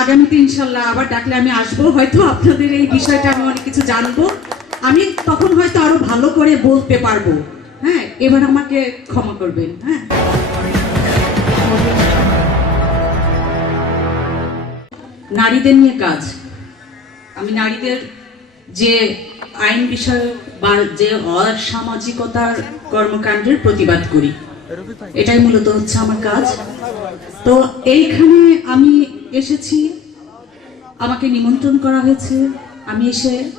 আগামীতে ইনশাল্লাহ আবার ডাকলে আমি আসব। হয়তো আপনাদের এই বিষয়টা আমি অনেক কিছু জানব। আমি তখন হয়তো আরও ভালো করে বলতে পারব। হ্যাঁ এবার আমাকে ক্ষমা করবেন। হ্যাঁ। নারীদের নিয়ে কাজ। আমি নারীদের যে আইন বিষয়ক বা যে অসামাজিকতার কর্মকাণ্ডের প্রতিবাদ করি। এটাই মূলত হচ্ছে আমার কাজ। তো এইখানে আমি এসেছি। আমাকে নিমন্ত্রণ করা হয়েছে। আমি এসে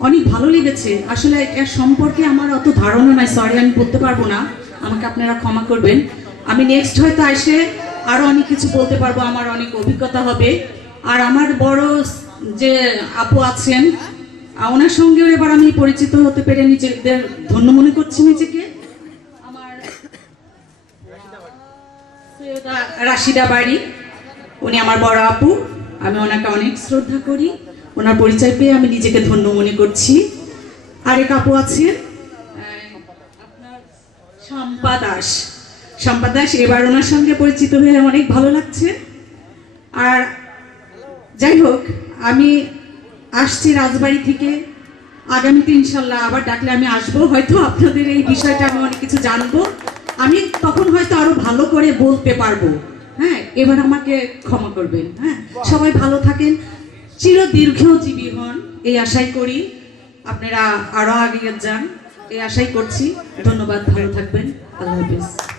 অনেক ভালো লেগেছে। আসলে এর সম্পর্কে আমার অত ধারণা নাই। সরি আমি বলতে পারব না। আমাকে আপনারা ক্ষমা করবেন। আমি নেক্সট হয়তো এসে আরও অনেক কিছু বলতে পারব। আমার অনেক অভিজ্ঞতা হবে। আর আমার বড় যে আপু আছেন ওনার সঙ্গেও এবার আমি পরিচিত হতে পেরে নিজেদের ধন্য মনে করছি নিজেকে। আমার রাশিদা বাড়ি। উনি আমার বড় আপু, আমি ওনাকে অনেক শ্রদ্ধা করি। ওনার পরিচয় পেয়ে আমি নিজেকে ধন্য মনে করছি। আরেক আপু আছে আপনার শম্পা দাস। শম্পা দাস, এবার ওনার সঙ্গে পরিচিত হয়ে অনেক ভালো লাগছে। আর যাই হোক, আমি আসছি রাজবাড়ি থেকে। আগামীতে ইনশাল্লাহ আবার ডাকলে আমি আসব। হয়তো আপনাদের এই বিষয়টা আমি অনেক কিছু জানব। আমি তখন হয়তো আরও ভালো করে বলতে পারব। এবার আমাকে ক্ষমা করবেন হ্যাঁ? সবাই ভালো থাকেন চির দীর্ঘজীবী হন, এই আশাই করি। আপনারা আরও আগে যান, এই আশাই করছি। ধন্যবাদ, ভালো থাকবেন। আল্লাহ হাফিজ।